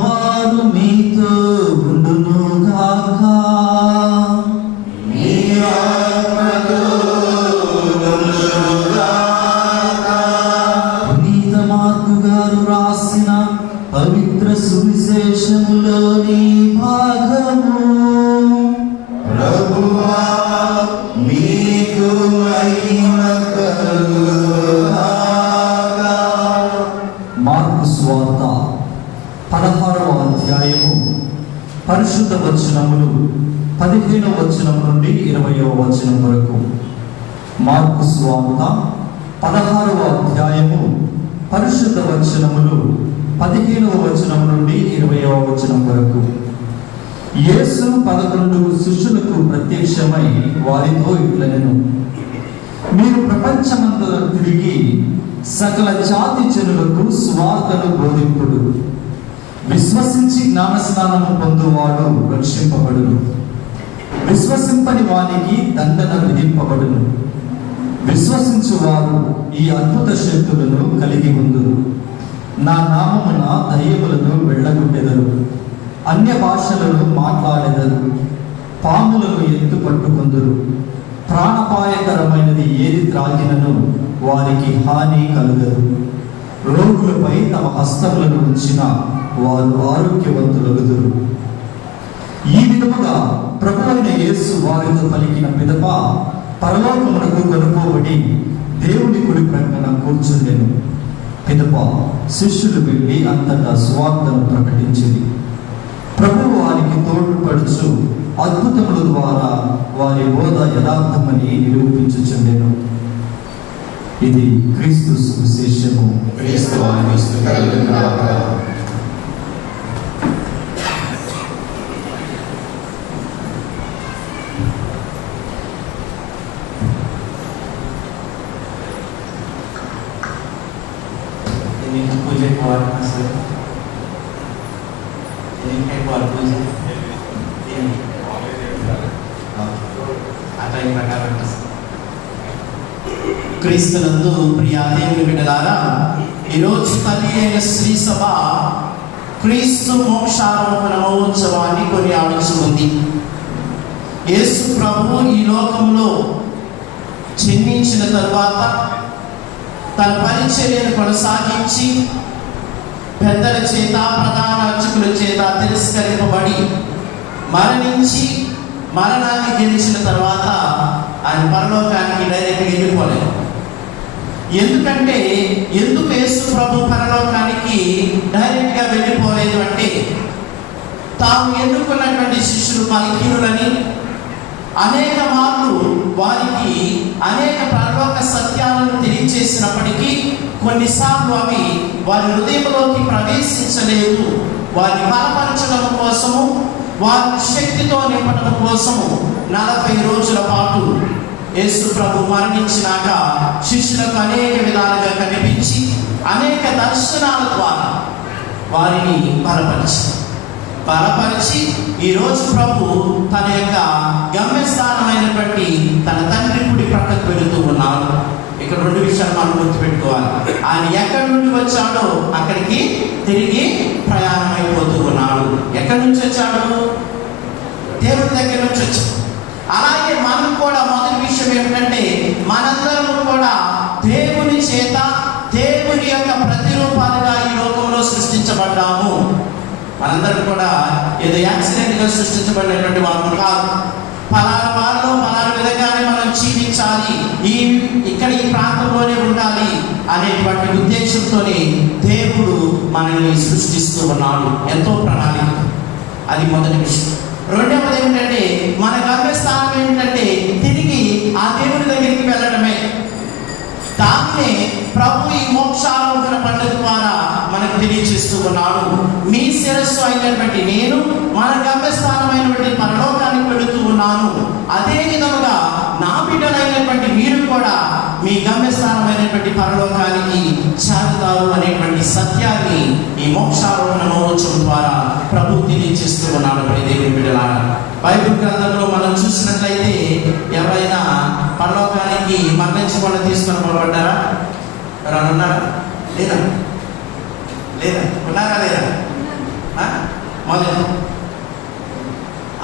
వారు మీతో ఉండునుగాక. మీ ఆత్మతో ఉండునుగాక. పునీత మార్కు గారు రాసిన పవిత్ర సువిశేషములోని భాగము. ప్రభువా మీకు మహిమ కలుగుగాక. మార్కు సువార్త 16వ అధ్యాయము పరిశుద్ధ వచనములు 15వ వచనం నుండి 20వ వచనం వరకు. మార్కు సువార్త 16వ అధ్యాయము పరిశుద్ధ వచనములు 15వ వచనం నుండి 20వ వచనం వరకు. యేసు 11 శిష్యులకు ప్రత్యక్షమై వారితో ఇట్లనెను, మీరు ప్రపంచమంతటా తిరిగి సకల జాతి జనులకు సువార్తను బోధింపుడు. విశ్వసించి జ్ఞానస్నానము పొందువాడు రక్షింపబడును, విశ్వసింపని వానికి దండన విధింపబడును. విశ్వసించువారు ఈ అద్భుత శక్తులను కలిగి ఉందురు. నా నామమున దయ్యములను వెళ్ళగొట్టెదరు, అన్య భాషలను మాట్లాడెదరు, పాములను ఎత్తు పట్టుకొందురు. ప్రాణపాయకరమైనది ఏది త్రాగినను వారికి హాని కలుగదు. రోగులపై తమ హస్తములను ఉంచిన వారు ఆరోగ్యవంతులగుదురు. ఈ విధముగా ప్రభువైన యేసు వారితో పలికిన పిదప పరలోకమునకు కొనుపోబడి దేవుని కుడి ప్రక్కన కూర్చుండెను. పిదప శిష్యులు వెళ్ళి అంతటా సువార్తను ప్రకటించింది. ప్రభువు వారికి తోడ్పడుచు అద్భుతముల ద్వారా వారి బోధ యథార్థమని నిరూపించుచుండెను. ఇది క్రీస్తు సువిశేషము. पूजा క్రీస్తునందు ప్రియ దేవుని బిడ్డలారా, ఈరోజు తల్లి అయిన శ్రీ సభ క్రీస్తు మోక్షారోహణ మహోత్సవాన్ని కొనియాడుచుంది. యేసు ప్రభు ఈ లోకంలో జన్మించిన తరువాత తన పరిచర్యను కొనసాగించి పెద్దల చేత ప్రధాన అర్చకుల చేత తిరస్కరింపబడి మరణించి మరణాన్ని గెలిచిన తర్వాత ఆయన పరలోకానికి డైరెక్ట్గా వెళ్ళిపోలేదు. ఎందుకు యేసు ప్రభు పరలోకానికి డైరెక్ట్గా వెళ్ళిపోలేదు అంటే, తాము ఎన్నుకున్నటువంటి శిష్యులు బలహీనులని అనేక మార్లు వారికి అనేక పరలోక సత్యాలను తెలియజేసినప్పటికీ కొన్నిసార్లు అవి వారి హృదయంలోకి ప్రవేశించలేదు. వారిని బలపరచడం కోసము, వారి శక్తితో నింపడం కోసము 40 రోజుల పాటు యేసు ప్రభు మరణించినాక శిష్యులకు అనేక విధాలుగా కనిపించి అనేక దర్శనాల ద్వారా వారిని బలపరిచి ఈరోజు ప్రభు తన యొక్క గమ్యస్థానమైనటువంటి తన తండ్రి కుడి ప్రక్కకు వెళుతూ ఉన్నారు. ఇక్కడ 2 విషయాలు మనం గుర్తుపెట్టుకోవాలి. ఆయన ఎక్కడి నుండి వచ్చాడో అక్కడికి తిరిగి ప్రయాణం అయిపోతూ ఉన్నాడు. ఎక్కడి నుంచి వచ్చాడు? దేవుడి దగ్గర నుంచి వచ్చాడు. అలాగే మనం కూడా మొదటి విషయం ఏమిటంటే, మనందరం కూడా దేవుని చేత దేవుని యొక్క ప్రతిరూపాలుగా ఈ లోకంలో సృష్టించబడ్డాము. మనందరం కూడా ఏదో యాక్సిడెంట్గా సృష్టించబడినటువంటి వాళ్ళం కాదు. ఫలానా వారిలో ఫలానా విధంగానే మనం జీవించాలి, ఇక్కడ ఈ ప్రాంతంలోనే ఉండాలి అనేటువంటి ఉద్దేశంతోనే దేవుడు మనల్ని సృష్టిస్తూ ఉన్నాడు. ఎంతో ప్రణాళిక. అది మొదటి విషయం. రెండవది ఏమిటంటే, మన గమ్యస్థానం ఏమిటంటే తిరిగి ఆ దేవుని దగ్గరికి వెళ్ళడమే. దాన్నే ప్రభు ఈ మోక్షారోహణ పండుగ ద్వారా మనకు తెలియజేస్తూ ఉన్నాడు. మీ శిరస్సు అయినటువంటి నేను మన గమ్యస్థానమైనటువంటి పరలోకానికి వెళుతూ ఉన్నాను. అదే విధముగా నా బిడ్డలైనటువంటి మీరు కూడా మీ గమ్యస్థానమైనటువంటి పరలోకానికి చేరుతారు అనేటువంటి సత్యాన్ని ఈ మోక్షారోహణ మహోత్సవం ద్వారా ప్రభు తెలియజేస్తూ ఉన్నాడు. దేవుని బిడ్డలారా, బైబిల్ గ్రంథంలో మనం చూసినట్లయితే ఎవరైనా పరలోకానికి మరణించకుండా తీసుకొని పోబడ్డారా? ఎవరన్నా ఉన్నారా? లేదా? లేదా? ఉన్నారా లేదా? మొదలు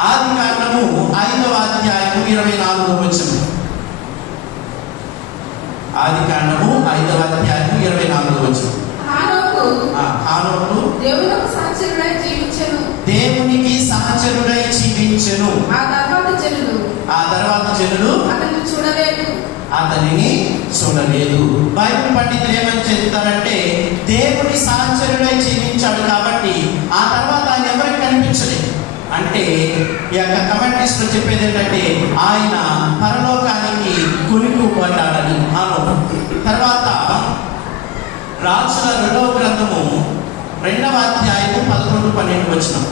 ఆదికాండము 5వ అధ్యాయము 24వ వచనం. ఆదికాండము 5వ అధ్యాయము 24వ వచనం. హానోకు దేవునికి సహచరుడై జీవించెను. ఆ తర్వాత జనులు అతనిని చూడలేదు. బైబిల్ పండితులు ఏమని చెప్తారంటే, దేవుని సహచరుడై జీవించాడు కాబట్టి ఆ తర్వాత ఆయన ఎవరికి కనిపించలేదు. అంటే ఈ యొక్క కమెంట్రీస్ లో చెప్పేది ఏంటంటే, ఆయన పరలోకానికి కొనుక్కుపడ్డాడని. తర్వాత రాజుల 2వ గ్రంథము 2వ అధ్యాయము 11-12 వచనం.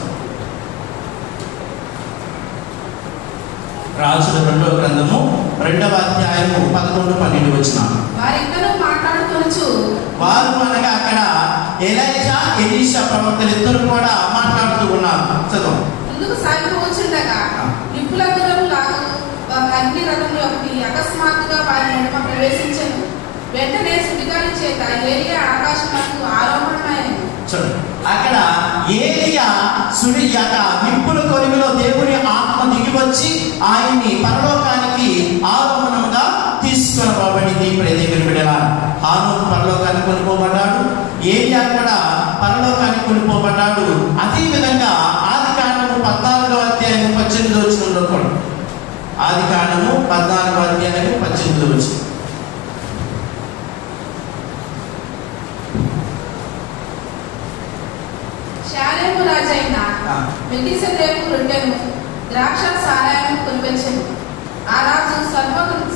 రాజుల 2వ గ్రంథము 2వ అధ్యాయము 11-12 వచనం. వారు అనగా అక్కడ ఎలీషా, ఎలీషా ప్రవక్తలు ఇద్దరు కూడా మాట్లాడుతూ ఉన్నారు. చదువు. ముందుకు సాగిపోవచ్చుండగా నిప్పుల గుర్రము లాగు అగ్ని రథంలో ఒకటి అకస్మాత్తుగా వారి నడుమ ప్రవేశించెను. వెంటనే సుడిగాలి చేత ఏలియా ఆకాశమునకు ఆరోహణమైనది. చూడండి, అక్కడ ఏలియా నిప్పుల కొలిమిలో దేవుని ఆత్మ దిగి వచ్చి ఆయన్ని పరలోకానికి ఆరోహణంగా తీసుకొనబడింది. ఇప్పుడే దేవుని బిడ్డలారా, హానోకు పరలోకానికి కొనుక్కోబడ్డాడు, ఏలియా కూడా పరలోకానికి కొనుక్కోబడ్డాడు. అదే విధంగా ఆదికాండము 14వ అధ్యాయము 18వ వచనంలో కూడా, ఆదికాండము 14వ అధ్యాయము 18వ వచనం. షాలేము రాజైన మెల్కీసెదెకు రొట్టెను ద్రాక్ష సారాయము కొనివచ్చెను. ఆ రాజు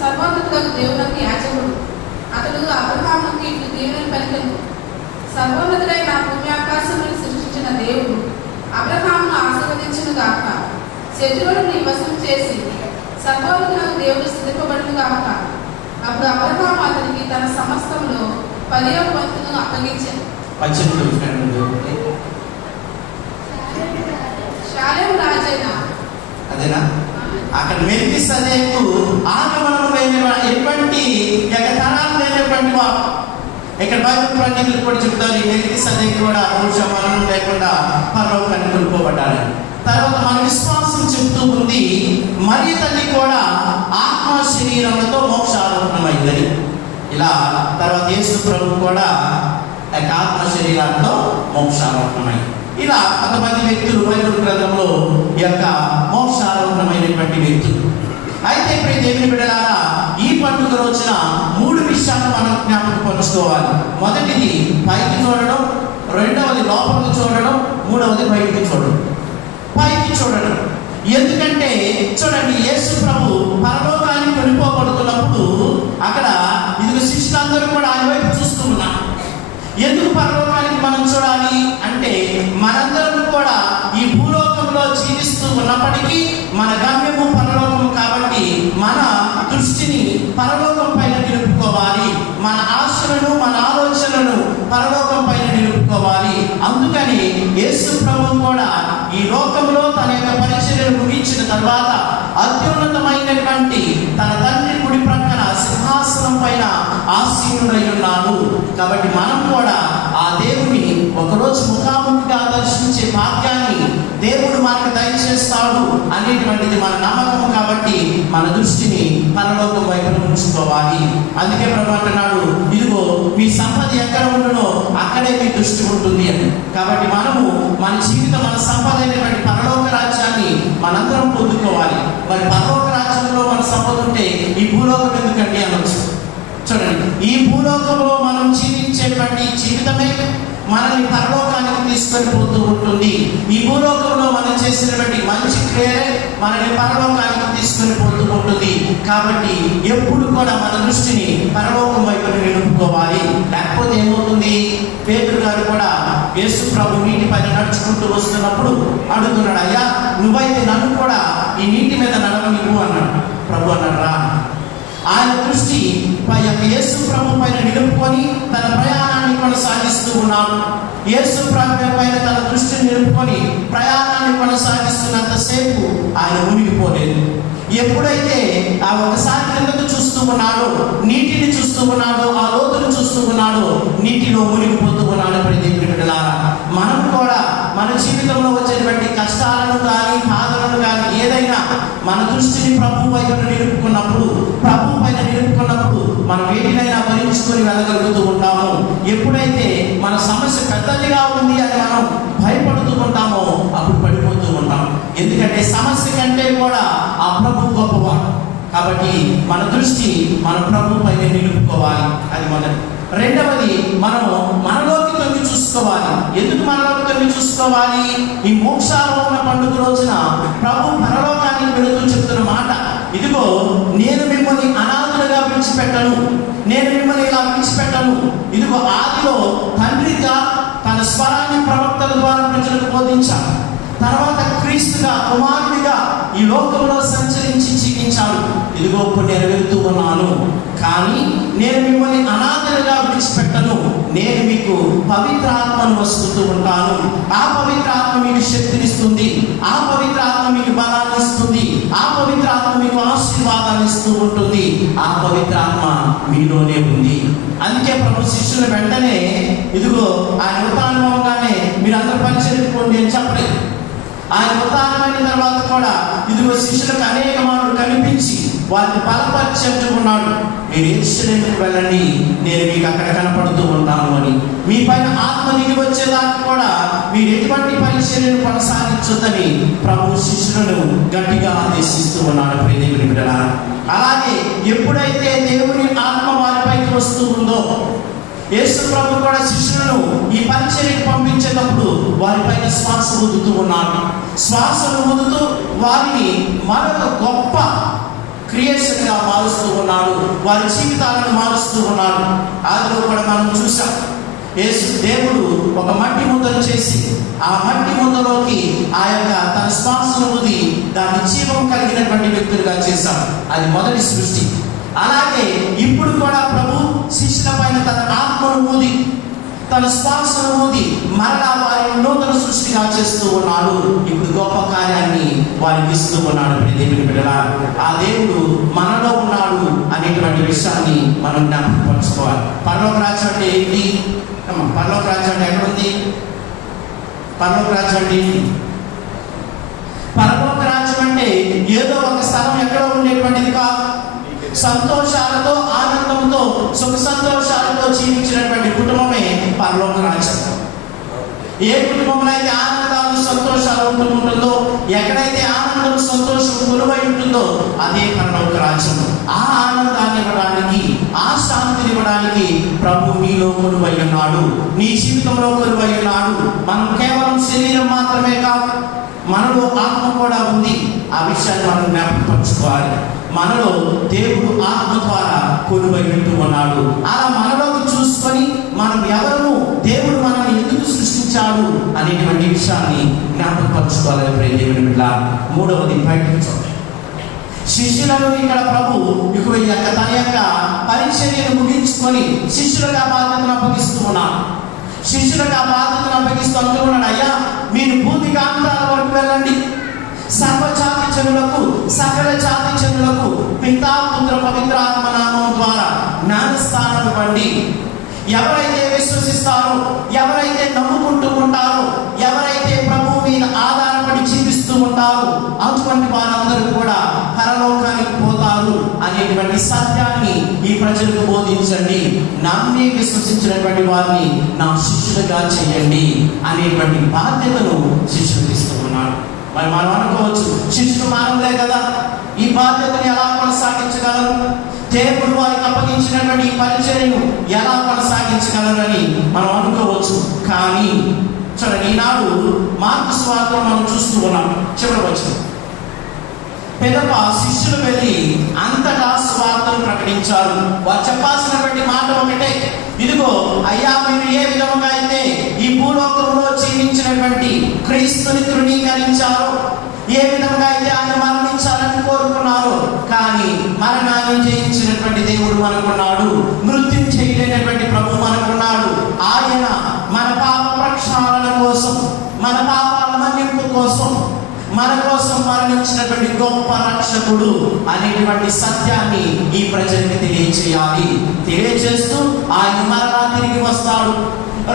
సర్వోన్నతులకు దేవునికి యాజకుడు. అతడు అబ్రహాముకి ఇట్లు దీవెనలు పలికెను. సర్వోన్నతుడైన భూమి ఆకాశములను సృష్టించిన దేవుడు అబ్రహామును ఆశీర్వదించును గాక. శత్రువులను నీ వశం చేసి సర్వోన్నతులకు దేవుడు స్థితింపబడును గాక. అప్పుడు అబ్రహాము అతనికి తన సమస్తంలో 10వ వంతును అప్పగించాను. షాలేము రాజైన అదేనా? అక్కడ మెల్కీసెదెకు ఆగమనం ఎటువంటి తరాలు లేనటువంటి వాడు. ఇక్కడ బైబిల్ పండితులు కూడా చెప్తారు, ఈ మెల్కీసెదెకు కూడా మరణం లేకుండా పరలోకానికి కొనుక్కోబడ్డాడు. తర్వాత మన విశ్వాసం చెప్తూ ఉంది, మరి తల్లి కూడా ఆత్మ శరీరములతో మోక్షారోహణమైందని. ఇలా తర్వాత యేసు ప్రభు కూడా ఆత్మ శరీరాలతో మోక్షారోహణమైంది. ఇలా కొంతమంది వ్యక్తులు బైబిల్ గ్రంథంలో ఈ యొక్క మోక్షారోహణమైనటువంటి వ్యక్తులు. అయితే ఇప్పుడు దేవుని బిడ్డలారా, ఈ పండుగ రోజున 3 విషయాలు మనం జ్ఞాపకం పంచుకోవాలి. మొదటిది పైకి చూడడం, రెండవది లోపలికి చూడడం, మూడవది బయటికి చూడడం. పైకి చూడడం ఎందుకంటే చూడండి, యేసు ప్రభు పరలోకానికి వెళ్ళిపోబడుతున్నప్పుడు అక్కడ ఇదిగో శిష్యులందరూ కూడా ఆయన వైపు చూస్తూ ఉన్నారు. ఎందుకు పరలోకానికి మనం చూడాలి అంటే, మనందరం కూడా ఈ భూలోకంలో జీవిస్తూ ఉన్నప్పటికీ మన గమ్యము పరలోకము కాబట్టి మన దృష్టిని పరలోకం పైన నిలుపుకోవాలి. మన ఆశలను, మన ఆలోచనలను పరలోకం పైన నిలుపుకోవాలి. అందుకని యేసు ప్రభు కూడా ఈ లోకంలో తన యొక్క పరిచర్యను ముగించిన తర్వాత అత్యున్నతమైనటువంటి తన తండ్రి కుడి ప్రక్కన సింహాసనం పైన ఆసీనుడై ఉన్నాడు. కాబట్టి మనం కూడా ఆ దేవుని ఒకరోజు ముఖాముఖిగా దర్శించే భాగ్యాన్ని దేవుడు మనకు దయచేస్తాడు అనేటువంటిది మన నమ్మకం. కాబట్టి మన దృష్టిని పరలోకం వైపు ఉంచుకోవాలి. అందుకే ప్రభు అంటున్నాడు, ఇదిగో మీ సంపద ఎక్కడ ఉండునో అక్కడే మీ దృష్టి ఉంటుంది అని. కాబట్టి మనము మన జీవితం, మన సంపద అయినటువంటి పరలోక రాజ్యాన్ని మనందరం పొందుకోవాలి. మరి పరలోక రాజ్యంలో మన సంపద ఉంటే ఈ భూలోకం ఎందుకండి అనొచ్చు. చూడండి, ఈ భూలోకంలో మనం జీవించేటువంటి జీవితమే మనల్ని పరలోకానికి తీసుకొని పోతూ ఉంటుంది. ఈ భూలోకంలో మనం చేసినటువంటి మంచి క్రియలే మనల్ని పరలోకానికి తీసుకొని పోతూ ఉంటుంది. కాబట్టి ఎప్పుడు కూడా మన దృష్టిని పరలోకం వైపు నిలుపుకోవాలి. లేకపోతే ఏమవుతుంది, పేతురు గారు కూడా యేసు ప్రభు నీటి పైన నడుచుకుంటూ వస్తున్నప్పుడు అడుగుతున్నాడు, అయ్యా నువ్వైతే నన్ను కూడా ఈ నీటి మీద నడవనివ్వు అన్నాడు. ప్రభు అన్నాడు, రా. ఆయన దృష్టి యేసు ప్రభు పైన నిలుపుకొని తన ప్రయాణాన్ని కొనసాగిస్తూ ఉన్నాడు. యేసు ప్రభు పైన తన దృష్టిని నిలుపుకొని ప్రయాణాన్ని కొనసాగిస్తున్నంతసేపు ఆయన మునిగిపోలేదు. ఎప్పుడైతే ఆ ఒకసారి కిందకు చూస్తూ ఉన్నాడో, నీటిని చూస్తూ ఉన్నాడో, ఆ లోతును చూస్తూ ఉన్నాడో, నీటిలో మునిగిపోతూ ఉన్నాడు. దేవుని బిడ్డలారా, మనం కూడా మన జీవితంలో వచ్చేటువంటి కష్టాలను కానీ బాధలను కానీ ఏదైనా మన దృష్టిని ప్రభు వైపు నిలుపుకున్నప్పుడు, ప్రభు పైన నిలుపుకున్నప్పుడు మనం వేటినైనా భరించుకొని వెళ్ళగలుగుతూ ఉంటాము. ఎప్పుడైతే మన సమస్య పెద్దదిగా ఉంది అని మనం భయపడుతూ ఉంటామో అప్పుడు పడిపోతూ ఉంటాం. ఎందుకంటే సమస్య కంటే కూడా ఆ ప్రభు గొప్పవాడు. కాబట్టి మన దృష్టి మన ప్రభు పైన నిలుపుకోవాలి. అది మొదటి. రెండవది, మనము మనలోకి తొంగి చూసుకోవాలి. ఎందుకు మనలోకి తొంగి చూసుకోవాలి? ఈ మోక్షారోహణ పండుగ రోజున ప్రభు పరలోకానికి వెళుతూ చెప్తున్న మాట, ఇదిగో నేను మిమ్మల్ని అనాథలుగా విడిచిపెట్టను, నేను మిమ్మల్ని ఇలా విడిచిపెట్టను. ఇదిగో ఆదిలో తండ్రిగా తన స్వరాన్ని ప్రవక్తల ద్వారా ప్రజలకు బోధించాడు. తర్వాత క్రీస్తుగా కుమారుడిగా ఈ లోకంలో సంచరించి జీవించాడు. ఇదిగో ఇప్పుడు నేను వెళ్తూ ఉన్నాను, కానీ నేను మిమ్మల్ని అనాథలుగా విడిచిపెట్టను. నేను మీకు పవిత్ర ఆత్మను వస్తూ ఉంటాను. ఆ పవిత్ర ఆత్మ మీకు శక్తినిస్తుంది, ఆ పవిత్ర ఆత్మ మీకు బలాన్ని ఇస్తుంది, ఆ పవిత్ర ఆత్మ మీకు ఆశీర్వాదాన్ని ఇస్తూ ఉంటుంది. ఆ పవిత్ర ఆత్మ మీలోనే ఉంది. అందుకే ప్రభు శిష్యులు వెంటనే ఇదిగో ఆయన ఉత్తానమవగానే మీరు అందరూ పరిచర్యకోండి అని చెప్పలేదు. ఆయన ఉత్తానమైన తర్వాత కూడా ఇదిగో శిష్యులకు అనేక మాటలు కనిపించి వారిని బలపరిచి ఉన్నాడు, మీరు యెరూషలేముకు వెళ్ళండి, నేను మీకు అక్కడ కనపడుతూ ఉంటాను అని. మీ పైన ఆత్మ దిగి వచ్చేదాకా కూడా మీరు ఎటువంటి పరిచర్యను కొనసాగించొద్దని ప్రభు శిష్యులను గట్టిగా ఆదేశిస్తూ ఉన్నాడు. దేవుని బిడ్డలారా, అలాగే ఎప్పుడైతే దేవుని ఆత్మ వారిపైకి వస్తూ ఉందో, యేసు ప్రభు కూడా శిష్యులను ఈ పరిచర్యకు పంపించేటప్పుడు వారిపైన శ్వాస ఊదుతూ ఉన్నాడు. శ్వాసను ఊదుతూ వారిని మరొక గొప్ప క్రియేషన్గా మారుస్తూ ఉన్నాడు, వారి జీవితాలను మారుస్తూ ఉన్నాడు. ఆదిలో కూడా మనం చూసాం, యేసు దేవుడు ఒక మట్టి ముద్దను చేసి ఆ మట్టి ముద్దలోకి ఆ యొక్క తన శ్వాసను ఊది దాని జీవం కలిగినటువంటి వ్యక్తులుగా చేశాడు. అది మొదటి సృష్టి. అలాగే ఇప్పుడు కూడా ప్రభు శిష్యుల పైన తన ఆత్మను ఊది, తన శ్వాసను ఊది మరలా వారిని నూతన సృష్టిగా చేస్తూ ఉన్నాడు. ఇప్పుడు గొప్ప కార్యాన్ని వారికి ఇస్తూ ఉన్నాడు. దేవుని బిడ్డలారా, ఆ దేవుడు మనలో ఉన్నాడు అనేటువంటి విషయాన్ని మనం జ్ఞాపకపరచుకోవాలి. పరలోక రాజ్యం అంటే ఏంటి? పరలోక రాజ్యం అంటే ఎక్కడుంది? పరలోక రాజ్యం అంటే ఏంటి? పరలోక రాజ్యం అంటే ఏదో ఒక స్థలం ఎక్కడో ఉండేటువంటిది కాదు. సంతోషాలతో, ఆనందంతో, సుఖ సంతోషాలతో జీవించినటువంటి కుటుంబమే పరలోక రాజ్యం. ఏ కుటుంబంలో అయితే ఆనందాలు సంతోషాలు ఉంటుందో, ఎక్కడైతే ఆనందం సంతోషం కొలువై ఉంటుందో అదే పరలోక రాజ్యం. ఆ ఆనందాన్ని ఇవ్వడానికి, ఆ శాంతిని ఇవ్వడానికి ప్రభు నీలో కొలువై ఉన్నాడు, నీ జీవితంలో కొలువై ఉన్నాడు. మనం కేవలం శరీరం మాత్రమే కాదు, మనలో ఆత్మ కూడా ఉంది. ఆ విషయాన్ని మనం జ్ఞాపకపరచుకోవాలి. మనలో దేవుడు ఆత్మ ద్వారా కొలువై ఉంటూ ఉన్నాడు. అలా మనలోకి చూసుకొని మనం ఎవరు, దేవుడు మనల్ని ఎందుకు సృష్టించాడు అనేటువంటి విషయాన్ని జ్ఞాపకపరచుకోవాలి. దేవుని బిడ్డలారా, మూడవది బయటకు చూడండి. శిష్యులను ఇక్కడ ప్రభు తన యొక్క పరిచర్యను ముగించుకొని శిష్యులకు ఆ బాధ్యతను అప్పగిస్తూ ఉన్నాడు. శిష్యులకు ఆ బాధ్యతను అప్పగిస్తూ అంటూ ఉన్నాడు, అయ్యా మీరు భూమి కాంతాల వరకు వెళ్ళండి, సర్వజాతి జనులకు, సకల జాతి జనులకు పితా పుత్ర పవిత్ర ఆత్మ నామం ద్వారా జ్ఞానస్థానం ఇవ్వండి. ఎవరైతే విశ్వసిస్తారో, ఎవరైతే నమ్ముకుంటూ ఉంటారో, ఎవరైతే ప్రభు మీద ఆధారపడి జీవిస్తూ ఉంటారో అటువంటి వారందరూ కూడా పరలోకానికి పోతారు అనేటువంటి సత్యాన్ని ఈ ప్రజలకు బోధించండి. నమ్మి విశ్వసించినటువంటి వారిని నా శిష్యులుగా చేయండి అనేటువంటి బాధ్యతను శిష్యులకు ఇస్తూ ఉన్నాడు. మరి మనం అనుకోవచ్చు, శిష్యులు మానవులే కదా, ఈ బాధ్యతను ఎలా కొనసాగించగలరు, దేవుడు వారికి అప్పగించినటువంటి ఈ పరిచర్యను ఎలా కొనసాగించగలరు అని మనం అనుకోవచ్చు. కానీ చూడండి, ఈనాడు మార్కు సువార్తను మనం చూస్తూ ఉన్నాం. చివరి వచనం, పెదప శిష్యులు వెళ్ళి అంతటా సువార్తను ప్రకటించారు. వారు చెప్పాల్సినటువంటి మాట ఒకటే, ఇదిగో అయ్యా మీరు ఏ విధముగా అయితే ఈ భూలోకంలో జీవించినటువంటి క్రీస్తుని తృణీకరించారో, ఏ విధంగా అయితే ఆయన మరణించాలని కోరుకున్నారో, కానీ మరణాన్ని జయించినటువంటి దేవుడు మనకున్నాడు, మృత్యుం చేయలేనటువంటి ప్రభు మనకున్నాడు. ఆయన మన పాప ప్రక్షాళన కోసం, మన పాపాల మన్నింపు కోసం, మన కోసం మరణించినటువంటి గొప్ప రక్షకుడు అనేటువంటి సత్యాన్ని ఈ ప్రజలకు తెలియచేయాలి. తెలియచేస్తూ ఆయన మరలా తిరిగి వస్తాడు,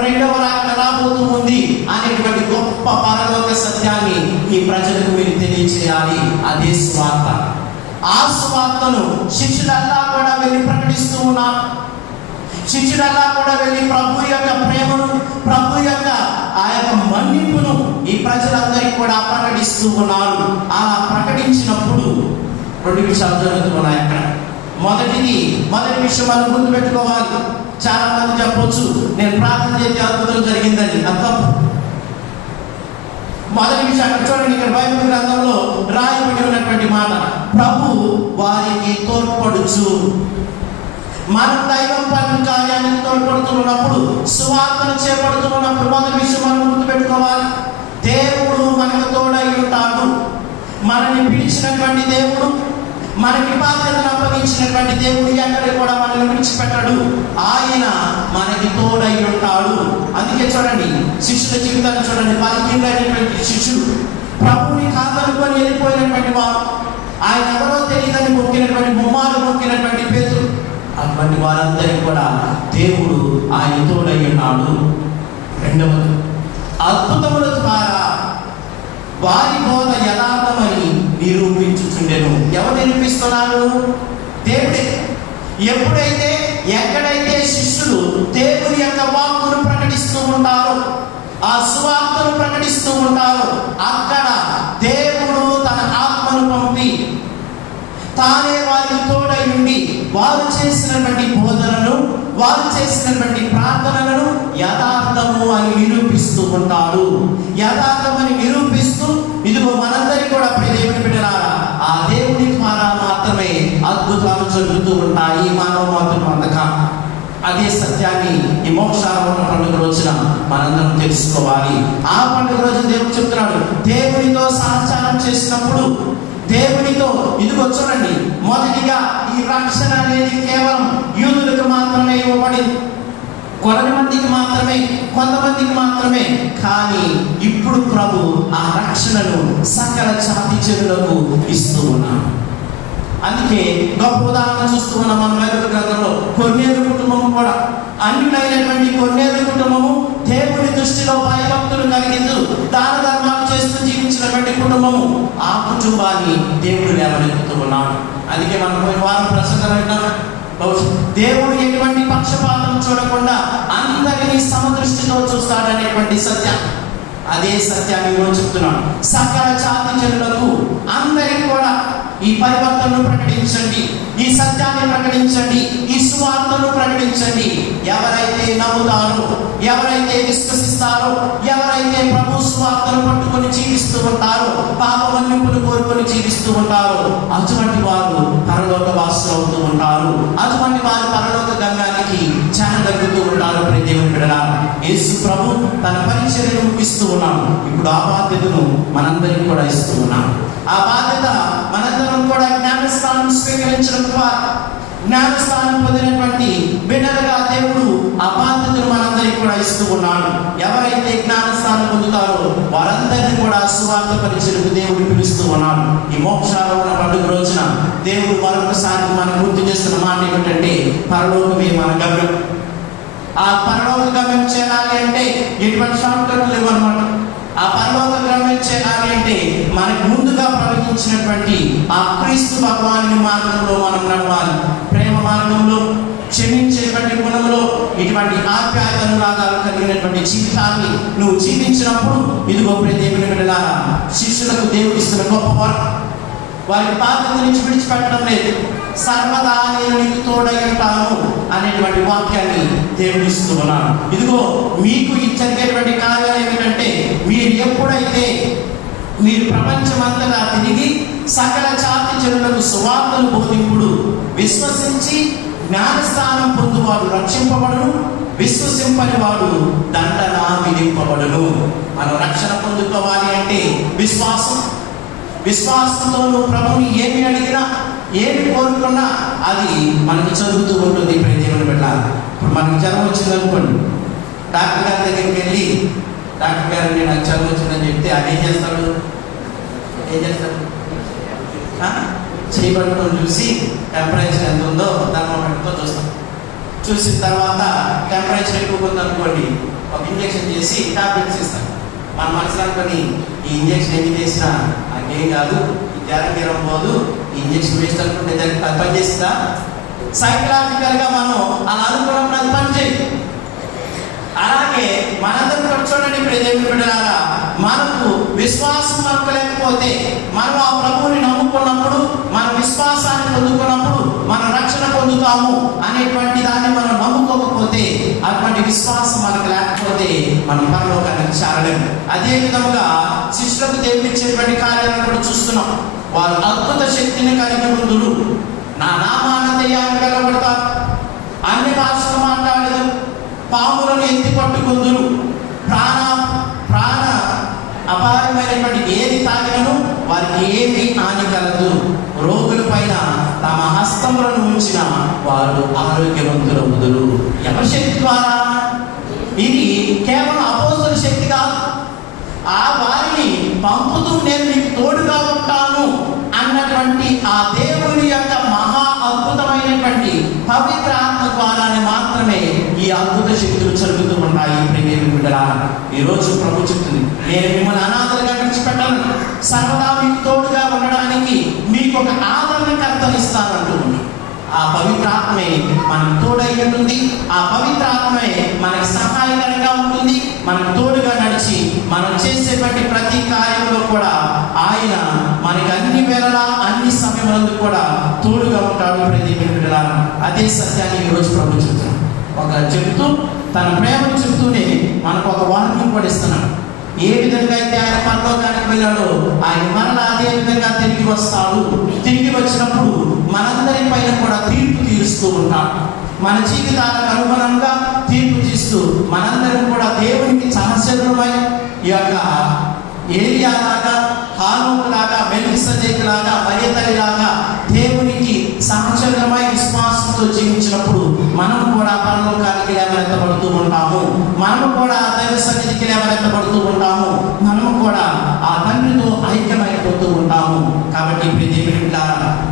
రెండవ రాకడ రాబోతూ ఉంది అనేటువంటి గొప్ప పరలోక సత్యాన్ని ఈ ప్రజలకు మీరు తెలియచేయాలి. అదే స్వార్థ. ఆ స్వార్థను శిష్యులల్లా కూడా వెళ్ళి ప్రకటిస్తూ ఉన్నారు. శిష్యులల్లా కూడా వెళ్ళి ప్రభు యొక్క ప్రేమను, ప్రభు యొక్క ఆ యొక్క మన్నింపును ఈ ప్రజలందరికీ కూడా ప్రకటిస్తూ ఉన్నారు. అలా ప్రకటించినప్పుడు రెండు విషయాలు జరుగుతూ ఉన్నాయి అక్కడ. మొదటి విషయం మనం గుర్తు పెట్టుకోవాలి. చాలా మంది చెప్పొచ్చు, నేను ప్రార్థన చేసే అద్భుతం జరిగిందని. అది తప్పు. మొదటి విషయం అక్కడ చూడండి, ఇక్కడ బైబిల్ గ్రంథంలో రాయబడి ఉన్నటువంటి మాట, ప్రభు వారికి తోడ్పడుచు. మనం దైవం పని కార్యానికి తోడ్పడుతున్నప్పుడు, సువార్తను చేపడుతున్నప్పుడు మొదటి విషయం మనం గుర్తుపెట్టుకోవాలి, దేవుడు మనకు తోడై ఉంటాడు. మనల్ని పిలిచినటువంటి దేవుడు, మనకి బాధ్యతను అప్పగించినటువంటి దేవుడు ఎక్కడికి కూడా మనల్ని విడిచిపెట్టడు. ఆయన మనకి తోడై ఉంటాడు. అందుకే చూడండి, శిష్యుల జీవితాన్ని చూడండి. 12 శిష్యులు ప్రభువుని కాదనుకొని వెళ్ళిపోయినటువంటి వారు, ఆయన ఎవరో తెలియదని మొక్కినటువంటి బొమ్మాలు మొక్కినటువంటి పేతురు, అటువంటి వారందరికీ కూడా దేవుడు ఆయన తోడై ఉన్నాడు. రెండవది, అద్భుతముల ద్వారా వారి బోధ యథార్థమని నిరూపించుచుండెను. ఎవరు నిరూపిస్తున్నారు? దేవుడే. ఎప్పుడైతే ఎక్కడైతే శిష్యులు దేవుని యొక్క వాక్కును ప్రకటిస్తూ ఉంటారో, ఆ సువార్తను ప్రకటిస్తూ ఉంటారో, అక్కడ దేవుడు తన ఆత్మను పంపి తానే వారికి తోడై ఉండి వారు చేసినటువంటి బోధనను, వారు చేసినటువంటి ప్రార్థనలను యథార్థము అని నిరూపిస్తూ ఉంటాడు. యథార్థమని నిరూపిస్తూ, ఇదిగో మనందరికీ కూడా దేవుని బిడ్డలారా, ఆ దేవుని ద్వారా మాత్రమే అద్భుతాలు జరుగుతూ ఉంటాయి మానవ మాత్రం అందక. అదే సత్యాన్ని ఈ మోక్షారోహణ పండుగ రోజున మనందరం తెలుసుకోవాలి. ఆ పండుగ రోజు దేవుడు చెప్తున్నాడు, దేవునితో సహచారం చేసినప్పుడు, దేవునితో, ఇదిగో చూడండి, మొదటిగా ఈ రక్షణ అనేది కేవలం యూదులకు మాత్రమే ఇవ్వబడింది, కొంతమందికి మాత్రమే. కానీ ఇప్పుడు ప్రభు ఆ రక్షణను సకల జాతి జనులకు ఇస్తూ ఉన్నాడు. అందుకే గొప్ప ఉదాహరణ చూస్తూ ఉన్నాం మన బైబిల్ గ్రంథంలో. కొన్నేరు కుటుంబం కూడా, అన్యులైనటువంటి కొన్నేరు కుటుంబము దేవుని దృష్టిలో భయభక్తులు కలిగిస్తూ దాన ధర్మాలు చేస్తూ జీవించినటువంటి కుటుంబము, ఆ కుటుంబాన్ని దేవుడు లేవనెత్తుతూ ఉన్నాడు. అందుకే మనం పోయిన వారం ప్రసంగం విన్నాం, దేవుడు ఎటువంటి పక్షపాతం చూడకుండా అందరినీ సమదృష్టితో చూస్తాడనేటువంటి సత్యం. అదే సత్యాన్ని ఈరోజు చెప్తున్నాను. సకల జాతి జనులకు అందరికీ కూడా ఈ పరివర్తనను ప్రకటించండి, ఈ సత్యాన్ని ప్రకటించండి, ఈ సువార్తను ప్రకటించండి. ఎవరైతే నమ్ముతారో, ఎవరైతే విశ్వసిస్తారో, ఎవరైతే ప్రభు సువార్తను పట్టుకొని జీవిస్తూ ఉంటారో, పాప మన్నింపును కోరుకొని జీవిస్తూ ఉంటారో, అటువంటి వారు పరలోక వాసులు అవుతూ ఉంటారు. అటువంటి వారు పరలోక గమ్యానికి చేరగలుగుతూ ఉంటారు. దేవుని బిడ్డలారా, యేసు ప్రభు తన పరిచర్యను ముగిస్తూ ఉన్నాడు. ఇప్పుడు ఆ బాధ్యతను మనందరికీ కూడా ఇస్తూ ఉన్నాం. ఆ బాధ్యత మనందరం కూడా జ్ఞానస్నానం స్వీకరించడం ద్వారా, జ్ఞానస్నానం పొందినటువంటి బిడ్డలుగా దేవుడు ఆ బాధ్యతను మనందరికీ కూడా ఇస్తూ ఉన్నాడు. ఎవరైతే జ్ఞానస్నానం పొందుతారో వారందరినీ కూడా సువార్త పరిచర్యకు దేవుడు పిలుస్తూ ఉన్నాడు. ఈ మోక్షారోహణ పండుగ రోజున దేవుడు మరొకసారి మనం గుర్తు చేస్తున్న మాట ఏమిటంటే, పరలోకమే మన గమ్యం. ఆ పరలోక గమ్యం చేరాలి అంటే ఎటువంటి షార్ట్ కట్లు లేవన్నమాట. ఆ పరలోక గమ్యం చేరాలి అంటే మనకు ముందుగా ప్రవహించినటువంటి ఆ క్రీస్తు భగవానుని మార్గంలో మనం నడవాలి. ప్రేమ మార్గంలో, క్షమించేటువంటి గుణంలో, ఇటువంటి ఆప్యాయతనురాగాలు కలిగినటువంటి జీవితాన్ని నువ్వు జీవించినప్పుడు, ఇదిగో దేవుని బిడ్డలారా, శిష్యులకు దేవుడు ఇస్తున్న గొప్ప వరం, వారి బాధ్యత నుంచి విడిచిపెట్టడం లేదు. సర్వదా నేను నీకు తోడై ఉంటాను అనేటువంటి వాక్యాన్ని దేవుడు ఇస్తూ ఉన్నాడు. ఇదిగో మీకు జరిగేటువంటి కార్యాలు ఏమిటంటే, మీరు ఎప్పుడైతే మీరు ప్రపంచమంతటా తిరిగి సకల జాతి జనులకు సువార్తను బోధింపుడు, విశ్వసించి జ్ఞానస్థానం పొందువాడు రక్షింపబడును, విశ్వసింపని వాడు దండన విధింపబడును. మనం రక్షణ పొందుకోవాలి అంటే విశ్వాసంతో నువ్వు ప్రభుని ఏమి అడిగినా, ఏమి కోరుకున్నా అది మనకి చదువుతూ ఉంటుంది. దేవుని బిడ్డ, ఇప్పుడు మనకు జ్వరం వచ్చిందనుకోండి, డాక్టర్ గారి దగ్గరికి వెళ్ళి, డాక్టర్ గారు నాకు జ్వరం వచ్చిందని చెప్తే అది ఏం చేస్తాడు? చేయబట్టుకొని చూసి టెంపరేచర్ ఎంత ఉందో థర్మోమీటర్తో చూస్తాం. చూసిన తర్వాత టెంపరేచర్ ఎక్కువ ఉందనుకోండి, ఒక ఇంజెక్షన్ చేసి టాబ్లెట్స్ ఇస్తాం. మన మనసులో అనుకొని ఈ ఇంజెక్షన్ ఎన్ని చేసినా నాకేం కాదు, ఈ జ్వరం పోదు, ఈ ఇంజెక్షన్ వేస్ట్ అనుకుంటే దానికి అది పనిచేస్తుందా? సైకలాజికల్గా మనం అలా అనుకున్నప్పుడు అది పనిచేయదు. అలాగే మనందరం కూడా చూడండి, ప్రియమైన బిడ్డలారా, మనకు విశ్వాసం మనకు లేకపోతే, మనం ఆ ప్రభువుని నమ్ముకున్నప్పుడు, మన విశ్వాసాన్ని పొందుకున్నప్పుడు మనం రక్షణ పొందుతాము అనేటువంటి దాన్ని మనం నమ్ముకోకపోతే, అటువంటి విశ్వాసం మనకు లేకపోతే మనం పరలోకానికి చేరలేము. అదే విధముగా శిష్యులకు దేవుడిచ్చేటువంటి కార్యాలను కూడా చూస్తున్నాం. వారు అద్భుత శక్తిని కలిగి ఉందురు, నా నామాన దెయ్యాలు వెళ్ళగొడతారు, అన్ని భాషలు మాట్లాడదు, పాములను ఎత్తి పట్టుకుందురు, ప్రాణ అపాయమైనటువంటి ఏది తాగినను వారికి ఏమి హాని కలదు, రోగుల పైన తమ హస్తములను ఉంచిన వారు ఆరోగ్యవంతులవుదురు. ఎవరి శక్తి ద్వారా? ఇది కేవలం అపోస్తలుల శక్తి కాదు. ఆ వారిని పంపుతూ నేను మీకు తోడుగా ఉంటాను అన్నటువంటి ఆ దేవుని యొక్క మహా అద్భుతమైనటువంటి పవిత్ర ఆత్మ ద్వారానే మాత్రమే ఈ అద్భుత శక్తులు జరుగుతూ ఉంటాయి. ప్రియమైన బిడ్డలారా, ఈరోజు ప్రభు చెప్తుంది, నేను మిమ్మల్ని అనాథలుగా విడిచిపెట్టను, సర్వదా మీకు తోడుగా ఉండడానికి మీకు ఒక ఆదరణకర్తను ఇస్తానంటున్నాను. ఆ పవిత్రాత్మే మనకు తోడై ఉంటుంది. ఆ పవిత్రాత్మే మనకు సహాయకరంగా ఉంటుంది. మనకు తోడుగా నడిచి మనం చేసేటువంటి ప్రతి కార్యంలో కూడా ఆయన మనకి అన్ని వేళలా అన్ని సమయములందు కూడా తోడుగా ఉంటాడు. ప్రియమైన అదే సత్యాన్ని ఈరోజు ప్రభు చెప్తున్నాడు. ఒక చెప్తూ తన ప్రేమను చెప్తూనే మనకు ఒక వార్నింగ్ కూడా ఇస్తున్నాడు. ఏ విధంగా అయితే ఆయన పరలోకానికి వెళ్ళాడో ఆయన మరలా అదే విధంగా తిరిగి వస్తాడు. తిరిగి వచ్చినప్పుడు మనందరి పైన కూడా తీర్పు తీరుస్తూ ఉంటాడు. మన జీవితాలకు అనుగుణంగా తీర్పు తీస్తూ మనందరం కూడా దేవునికి సహచరులమై, ఈ యొక్క ఏలియా లాగా, హానోకు లాగా, మెల్కిసెదెకు లాగా, మరియతలి లాగా దేవునికి సహచరులమై విశ్వాసంతో జీవించినప్పుడు మనం కూడా పరలోకానికి లేవనెత్తబడుతూ ఉంటాము. మనము కూడా దైవ సన్నిధికి లేవనెత్తబడుతూ ఉంటాము. మనము కూడా ఆ తండ్రితో ఐక్యమైపోతూ ఉంటాము. కాబట్టి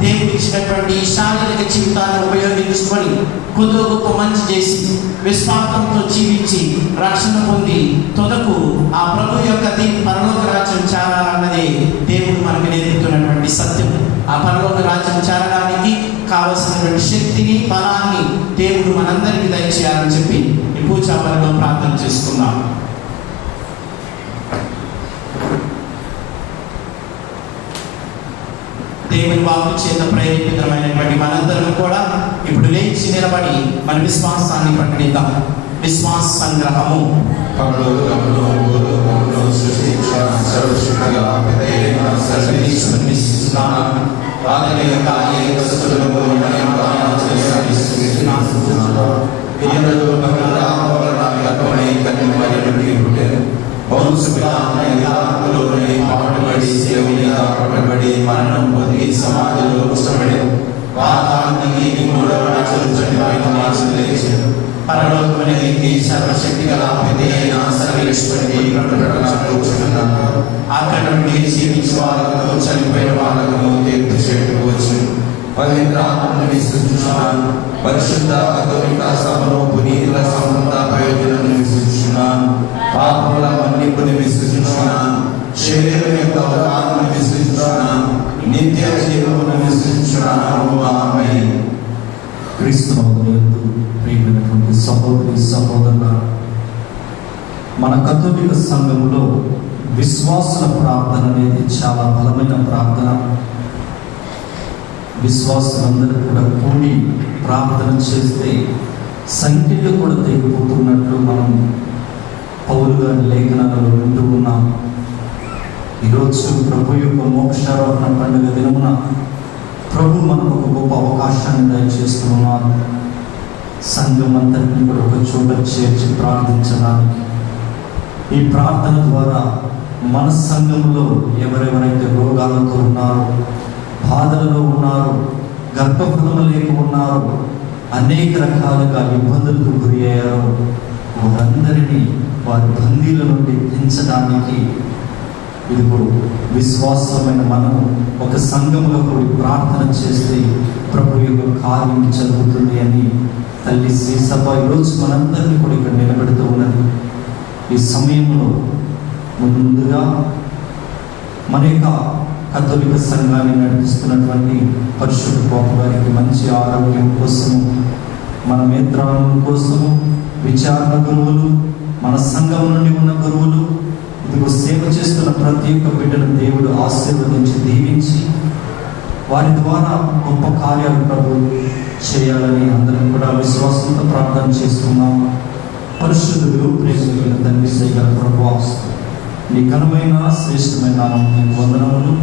దేవుడు ఇచ్చినటువంటి శారీరక జీవితాన్ని ఉపయోగించుకొని కొద్దిగా గొప్ప మంచి చేసి విశ్వాసంతో జీవించి రక్షణ పొంది తుదకు ఆ ప్రభు యొక్క పరలోక రాజ్యం చేరాలన్నదే దేవుడు మనకు నేర్పుతున్నటువంటి సత్యం. ఆ పరలోక రాజ్యం చేరడానికి కావలసినటువంటి శక్తిని, బలాన్ని దేవుడు మనందరికీ దయచేయాలని చెప్పి ఈ పూజా బలిలో ప్రార్థన చేసుకుందాం. దేవుని వాక్కు చేత ప్రేరేపితమైనటువంటి మనందరం కూడా ఇప్పుడు లేచి నిలబడి మన విశ్వాసాన్ని ప్రకటిద్దాం. విశ్వాస సంగ్రహము. మరణం పొంది సమాధిలో కష్టపడి పరలోకమునికి సర్వశక్తి గల పితైన సర్వేశ్వరుని అక్కడ నుండి జీవించే వాళ్ళకు, చనిపోయిన వాళ్ళకు తీర్పు చేయవచ్చు. పవిత్ర ఆత్మను విశ్వసిస్తున్నాను. పరిశుద్ధ కథోలిక సభలో పునీతుల సంబంధ ప్రయోజనాలను విశ్వసిస్తున్నాను. పాపముల మన్నింపుని విశ్వసిస్తున్నాను. శరీరం యొక్క అవగాహనను విశ్వసిస్తున్నాను. నిత్య జీవమును విశ్వసిస్తున్నాను. ఆమేన్. క్రీస్తునందు ప్రియమైనటువంటి సహోదరి సహోదరుల, మన కథోలిక సంఘంలో విశ్వాసుల ప్రార్థన అనేది చాలా బలమైన ప్రార్థన. విశ్వాసులందరూ కూడా కూడి ప్రార్థన చేస్తే సంఖ్యలు కూడా తెగిపోతున్నట్లు మనం పౌలు గారి లేఖనాలలో వింటూ ఉన్నాం. ఈరోజు ప్రభు యొక్క మోక్షారోహణ పండుగ దినమున ప్రభు మనకు ఒక గొప్ప అవకాశాన్ని దయచేస్తూ ఉన్నారు. సంఘం అంతటిని కూడా ఒక చోట చేర్చి ప్రార్థించడానికి. ఈ ప్రార్థన ద్వారా మన సంఘంలో ఎవరెవరైతే రోగాలతో ఉన్నారో, బాధలలో ఉన్నారు, గర్భఫలము లేక ఉన్నారు, అనేక రకాలుగా ఇబ్బందులకు గురి అయ్యారో వారందరినీ వారి బందీల నుండి పెంచడానికి ఇదిగో విశ్వాసమైన మనం ఒక సంఘములో కూడి ప్రార్థన చేస్తే ప్రభు యొక్క కార్యం జరుగుతుంది అని తల్లి శ్రీ సభ ఈరోజు మనందరినీ కూడా ఇక్కడ నిలబెడుతూ ఉన్నది. ఈ సమయంలో ముందుగా మన యొక్క కథోలిక సంఘాన్ని నడిపిస్తున్నటువంటి పరిశుద్ధ పాప గారికి మంచి ఆరోగ్యం కోసము, మన మేత్రాల కోసము, విచారణ గురువులు, మన సంఘం నుండి ఉన్న గురువులు, ఇదిగో సేవ చేస్తున్న ప్రతి ఒక్క బిడ్డను దేవుడు ఆశీర్వదించి దీవించి వారి ద్వారా గొప్ప కార్యాలు ప్రభు చేయాలని అందరం కూడా విశ్వాసంతో ప్రార్థన చేస్తున్నాము. పరిశుద్ధుడు ప్రేమ తండ్రి శ్రీగల ప్రభు, నీ ఘనమైన శ్రేష్టమైన నామమునకు వందనములు.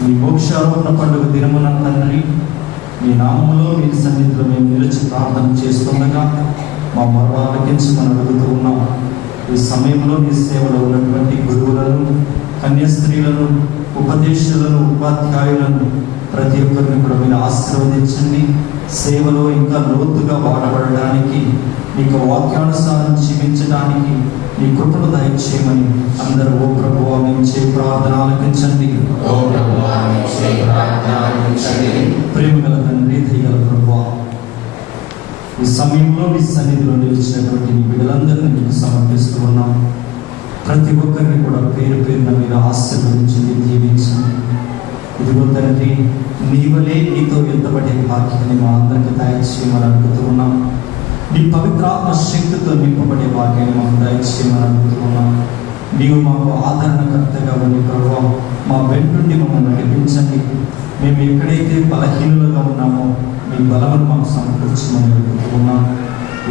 మీ మోక్షారోహణ పండుగ దినమున తండ్రి, మీ నామములో మీ సన్నిధిలో మేము నిలిచి ప్రార్థన చేస్తుండగా మా మొర ఆలకించి మనం అడుగుతూ ఉన్నాం. ఈ సమయంలో మీ సేవలో ఉన్నటువంటి గురువులను, కన్యాస్త్రీలను, ఉపదేశాలను, ఉపాధ్యాయులను ప్రతి ఒక్కరిని కూడా మీరు ఆశీర్వదించండి. సేవలో ఇంకా లోతుగా వాడబడడానికి, మీకు వాక్యానుసారం జీవించడానికి మీ కృపను దయచేయమని అందరూ ఓ ప్రభువా మేము చే ప్రార్థన ఆలకించండి. ప్రేమ గల తండ్రి, దయగల ప్రభువా, ఈ సమయంలో మీ సన్నిధిలో నిలిచినటువంటి మీ బిడ్డలందరినీ మీకు సమర్పిస్తూ ఉన్నాం. ప్రతి ఒక్కరిని కూడా పేరు పేరున మీరు ఆశీర్వదించండి, దీవించండి. ఇదిగో తండ్రి, నీవలే నీతో యుద్ధపడే భాగ్యాన్ని మా అందరికీ దయచేయమని అడుగుతూ ఉన్నాం. నీ పవిత్రాత్మ శక్తితో నింపబడే భాగ్యాన్ని మాకు దయచేయమని అడుగుతూ ఉన్నాం. నీవు మాకు ఆదరణకర్తగా ఉండి ప్రభువా మా వెంటుండి మమ్మల్ని నడిపించండి. మేము ఎక్కడైతే బలహీనులుగా ఉన్నామో మీ బలమును మాకు సమకూర్చమని అడుగుతూ ఉన్నాం.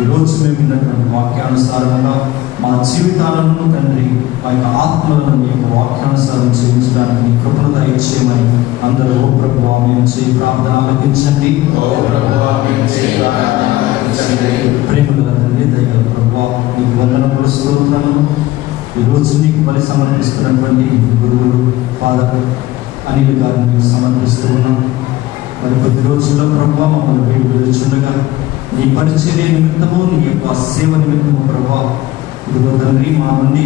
ఈరోజు మేము విన్నటువంటి వాక్యానుసారంగా మా జీవితాలను తండ్రి, మా యొక్క ఆత్మలను మీ యొక్క వాక్యానుసారం జీవించడానికి మీ కృపను దయచేయమని అందరూ ఓ ప్రభువా మేము చేయి ప్రార్థన ఆలకించండి. ప్రేమగల తండ్రి, దయగల ప్రభువా, నీకు వందనములు, స్తోత్రములు. ఈరోజు నీకు బలి సమర్పిస్తున్నటువంటి గురువులు ఫాదర్ అనిల్ గారిని మీకు సమర్పిస్తూ ఉన్నాం. మరి కొద్ది రోజుల్లో ప్రభువా మమ్మల్ని వీడు వెలుచుండగా నీ పరిచర్య నిమిత్తము, నీ యొక్క సేవ నిమిత్తము ప్రభువా ఇదిగో తండ్రి మా నుండి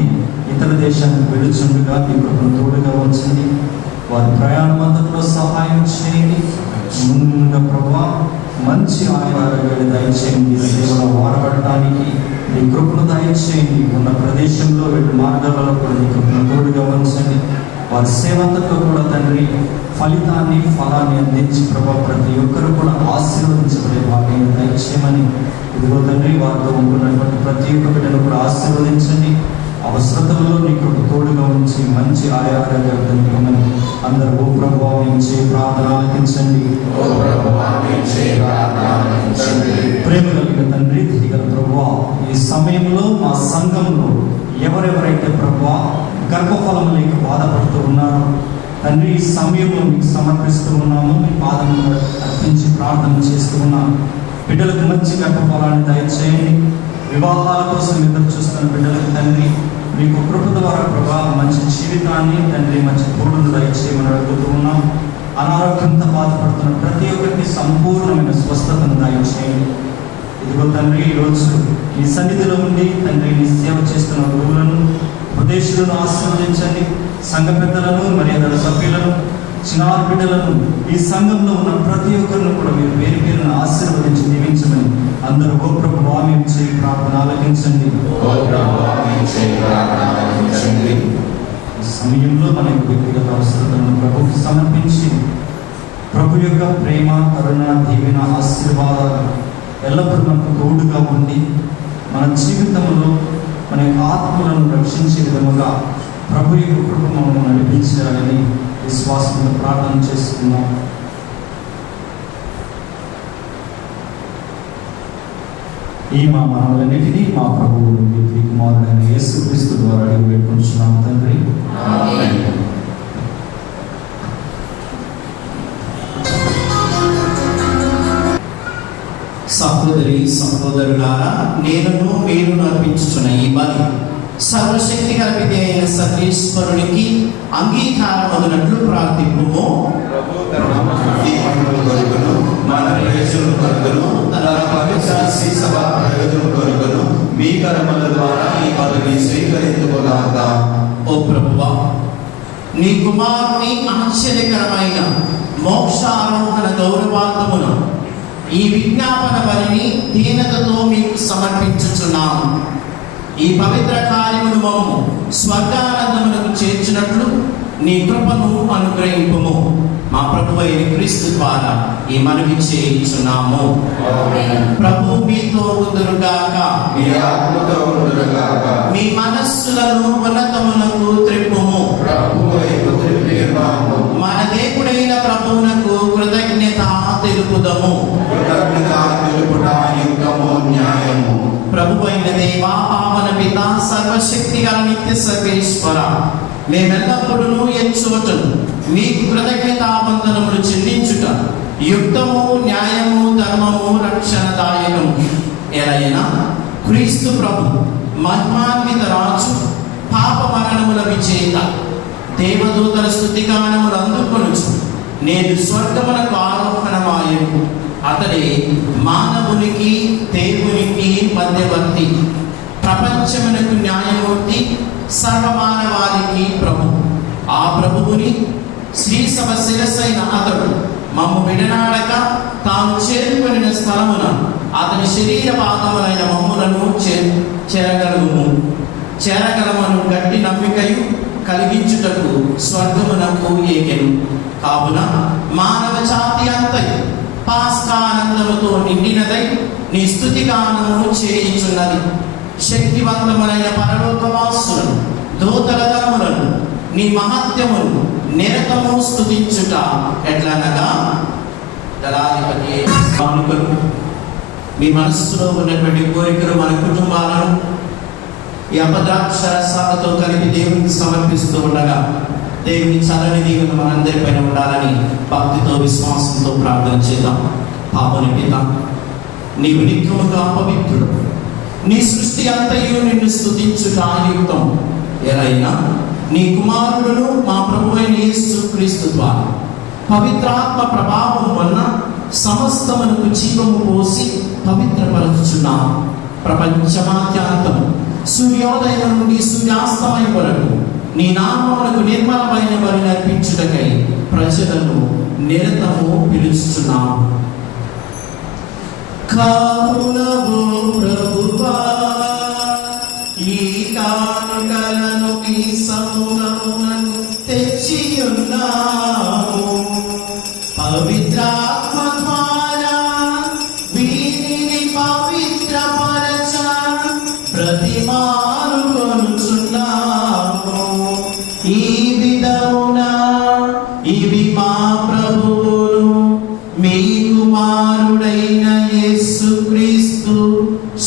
ఇతర దేశానికి వెలుచుండగా నీ కృపను తోడుగా ఉంచండి. వారి ప్రయాణం అంతట్లో సహాయం చేయండి. ముందుగా ప్రభువా మంచి ఆయురారోగ్యాలు దయచేయండి. సేవలో వాడబడటానికి నీ కృపను దయచేయండి. ఉన్న ప్రదేశంలో రెండు మార్గాలలో కూడా నీ కృపను తోడుగా ఉంచండి. వారి సేవంతతో కూడా తండ్రి ఫలాన్ని అందించి ప్రభా ప్రతి ఒక్కరు కూడా ఆశీర్వదించబడే వాటిని దయచేయమని ఇదిగో తండ్రి వారితో ఉంటున్నటువంటి ప్రతి ఒక్క బిడ్డను కూడా ఆశీర్వదించండి. అవసరతలలో నీకు తోడుగా ఉంచి మంచి ఆరోగ్యాన్ని అందరూ ఓ ప్రభువా మేము ప్రార్థన ఆలకించండి. ప్రేమ కలిగిన తండ్రి, దిగల ప్రభువా, ఈ సమయంలో మా సంఘంలో ఎవరెవరైతే ప్రభువా గర్భఫలం లేక బాధపడుతూ ఉన్నారో తండ్రి, ఈ సమయంలో మీకు సమర్పిస్తూ ఉన్నాము. మీ పాదములు అర్పించి ప్రార్థన చేస్తూ ఉన్నాము. బిడ్డలకు మంచి గర్భఫలాన్ని దయచేయండి. వివాహాల కోసం ఎదురు చూస్తున్న బిడ్డలకు తండ్రి మీకు కృప ద్వారా ప్రభా మంచి జీవితాన్ని తండ్రి మంచి తోడును దయచేయమని అడుగుతూ ఉన్నాం. అనారోగ్యంతో బాధపడుతున్న ప్రతి ఒక్కరికి సంపూర్ణమైన స్వస్థతను దయచేయండి. ఇదిగో తండ్రి, ఈరోజు మీ సన్నిధిలో ఉండి తండ్రి నీ సేవ చేస్తున్న గురువులను, ఉపదేశులను ఆశీర్వదించండి. సంఘ పెద్దలను, మర్యాదల సభ్యులను, చిన్నారి బిడ్డలను, ఈ సంఘంలో ఉన్న ప్రతి ఒక్కరిని కూడా మీరు పేరు పేరును ఆశీర్వదించి దీవించమని అందరూ ఓ ప్రభువా మేము చేయి ప్రార్థన ఆలకించండి. ఈ సమయంలో మన యొక్క వ్యక్తిగత అవసరతలను ప్రభుకి సమర్పించి ప్రభు యొక్క ప్రేమ, కరుణ, దీవెన, ఆశీర్వాదాలు ఎల్లప్పుడూ మనకు తోడుగా ఉండి మన జీవితంలో మన యొక్క ఆత్మలను రక్షించే విధముగా ప్రభు యొక్క కృప మమ్మల్ని నడిపించాలని విశ్వాసంతో ప్రార్థన చేసుకున్నాం. ఈ మా మనవులన్నిటినీ మా ప్రభువు మీ కుమారుడైన యేసుక్రీస్తు ద్వారా అడిగి పెట్టుకుంటున్నాం తండ్రి. సహోదరి సహోదరులారా, నేనును మీరు అర్పించుచున్న ఈ బలి సర్వశక్తి కల్పితే అయిన సర్వేశ్వరునికి అంగీకారం అగినట్లు ప్రార్థింపుము. మన ప్రయోజనం కొరకును, తన పవిత్ర సభ ప్రయోజనం కొరకును మీ కర్మల ద్వారా ఈ పదవి స్వీకరించుకున్నాక. ఓ ప్రభువా, నీ కుమారుని ఆశ్చర్యకరమైన మోక్షారోహణ గౌరవార్థమును ఈ విజ్ఞాపన బలిని దీనతతో మీకు సమర్పించుచున్నాము. ఈ పవిత్ర కార్యమును మమ్ము స్వర్గానందమునకు చేర్చినట్లు నీ కృపను అనుగ్రహింపుము. మా ప్రభువైన క్రీస్తు ద్వారా ఈ మనవి చేయించున్నాము. ప్రభు మీతో ఉందురుగాక. మీ ఆత్మతో ఉండుగాక. మీ మనస్సులను ఉన్నతమునకు త్రిప్పుము. ప్రభువైపు త్రిప్పియున్నాము. మన దేవుడైన ప్రభువునకు కృతజ్ఞత తెలుపుదము. కృతజ్ఞత తెలుపుట యుక్తము, న్యాయము. ప్రభువైన దేవా, పావన పిత, సర్వశక్తి గల నిత్య సర్వేశ్వర, మేమెల్లప్పుడూ ఎంచోటను మీకు కృతజ్ఞతావందనములు చెల్లించుట యుక్తము, న్యాయము, ధర్మము, రక్షణదాయకము. ఎలైనా క్రీస్తు ప్రభు మహిమాన్విత రాజు, పాప మరణముల విజేత, దేవదూతల స్తుతిగానములు అందుకొనుచు నేను స్వర్గమునకు ఆరోహణమాయను. అతడే మానవునికి దేవునికి మధ్యవర్తి, ప్రపంచమునకు న్యాయమూర్తి, సర్వమానవానికి ప్రభు. ఆ ప్రభువుని శ్రీసభ శిరస్సైన అతడు మమ్ము విడనాడక తాను చేరుకొనిన స్థలమున అతని శరీర భాగములైన మమ్ములను చేరగలమను గట్టి నమ్మికయు కలిగించుటకు స్వర్గమునకు ఏకెను. కావున మానవ జాతి అంతయు పాస్కానందముతో నిండినదై నీ స్తుతిగానము చేయుచున్నది. శక్తివంతములైన పరలోకవాసులను, దూతల దళములను నీ మహత్యమును నిరతము స్తుతించుట ఎట్లనగా, దళాధిపతి కానుకలు మీ మనస్సులో ఉన్నటువంటి కోరికలు మన కుటుంబాలను ఈ అపద్రాక్షరసాలతో కలిపి దేవునికి సమర్పిస్తూ ఉండగా దేవుని చల్లని దీవెన మనందరిపైన ఉండాలని భక్తితో విశ్వాసంతో ప్రార్థన చేద్దాం. పాపని పిత, నీవు నిత్యముగా పవిత్రుడు, నీ సృష్టి అంతయు నిన్ను స్తుతించుట యుక్తం. ఎలైనా నీ కుమారుడును మా ప్రభువైన యేసుక్రీస్తు ద్వారా పవిత్రాత్మ ప్రభావం వలన సమస్తమునకు జీవము పోసి పవిత్రపరచుచున్నాము. ప్రపంచమాద్యాంతము సూర్యోదయం నుండి సూర్యాస్తమయం వరకు నీ నామమునకు నిర్మలమైన బలిని అర్పించుటకై ప్రజలను నిరతము పిలుచుచున్నాము. కావునవు ప్రభువా, ఈ కానుకలను మీ సముఖమునకు తెచ్చియున్నాము. పవిత్రాత్మ ద్వారా వీరిని పవిత్రపరచ ప్రతిమాను కొనుచున్నాము. ఈ విధమున ఇవి మా ప్రభువును మీ కుమారుడైన యేసుక్రీస్తు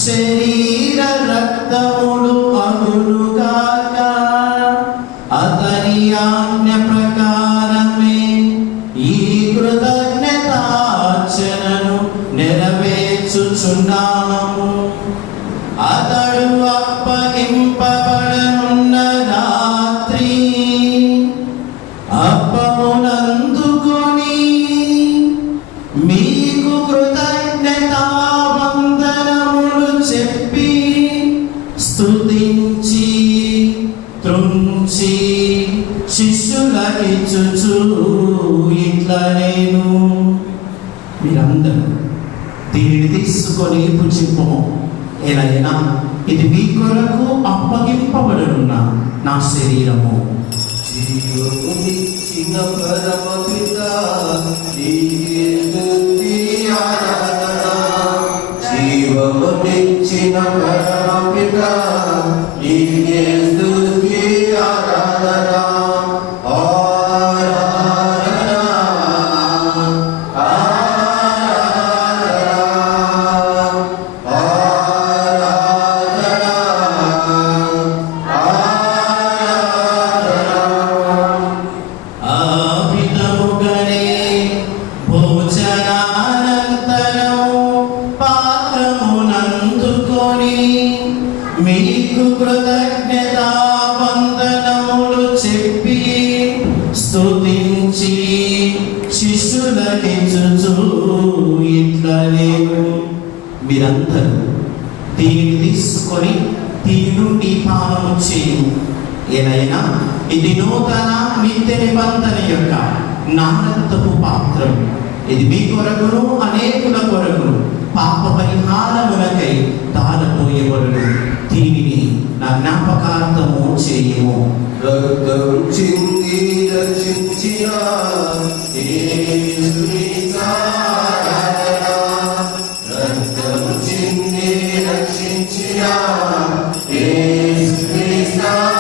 శరీర రక్తములు అగునుగాక. అతని ఆజ్ఞ ప్రకారమే ఈ కృతజ్ఞతార్చనను నెరవేర్చుచున్నాము. అతడు అప్పగింపబడనున్న రాత్రి అప్పమునందుకొని మీకు కృతజ్ఞతావందనములు చెప్పి స్తుతించి త్రుంచి శిష్యులకిచ్చుచు ఇట్లా నేను, మీరందరూ దీనిని తీసుకొని పుచ్చింపము. ఎలైనా ఇది మీ కొరకు అప్పగింపబడనున్న నా శరీరము. జీవమునిచ్చిన పరమపిత, నీకే స్తుతి ఆరాధన. జీవమునిచ్చిన పరమపిత, నీకే స్తుతి ఆరాధన. మీకు కృతజ్ఞతా వందనములు చెప్పి స్తుతించి శిష్యులకిచ్చుచు ఇట్లా నేను, మీరందరూ దీనిని తీసుకొని దీని నుండి పానము చేయు. ఏదైనా ఇది నూతన నిత్య నిబంధన యొక్క నా రక్తపు పాత్రం. ఇది మీ కొరకును అనేకుల కొరకును పాప పరిహారములకై ధారపోయబడును. దీనిని నా జ్ఞాపకార్థము చేయము. రక్తం చింది రక్షించిన యేసుని ఆరాధన. రక్తం చింది రక్షించిన యేసుని ఆరాధన.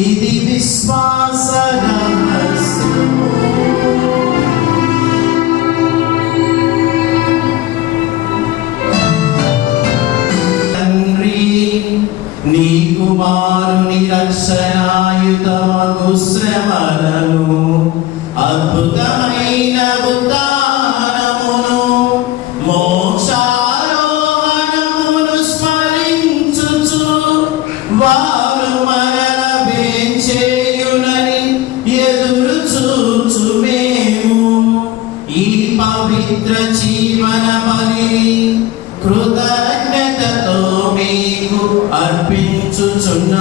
ఇది విశ్వాస రహస్యము. తండ్రి, నీ కుమారుని రక్షణాయుతమగు శ్రమలను అద్భుతమైన ఉత్థానమును మోక్షారోహణమును స్మరించుచు వారు మరల వేంచేయునని ఎదురు చూచు మేము ఈ పవిత్ర జీవన బలిని కృతజ్ఞతతో మీకు అర్పించుచున్నాము.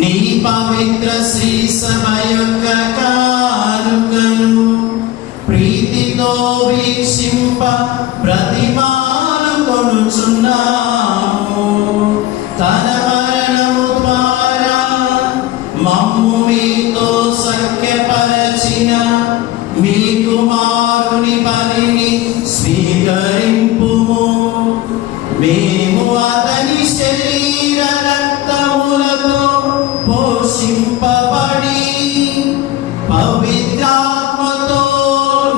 నీ పవిత్ర శ్రీ సభ యొక్క కానుకను ప్రీతితో వీక్షింప ప్రతిమాను కొనుచున్నాము. తన మరణము ద్వారా మమ్ము మీతో సఖ్యపరచిన మీ కుమారుని బలిని స్వీకరింపుము. మేము అతని శరీర రక్తములతో పోషింపబడి పవిత్రాత్మతో